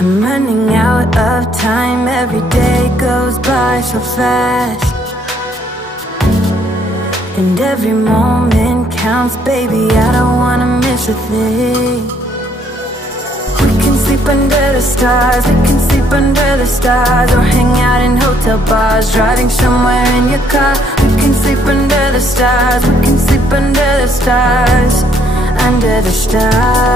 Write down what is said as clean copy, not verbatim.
I'm running out of time, every day goes by so fast, and every moment counts, baby, I don't wanna miss a thing. We can sleep under the stars, we can sleep under the stars, or hang out in hotel bars, driving somewhere in your car. We can sleep under the stars, we can sleep under the stars, under the stars.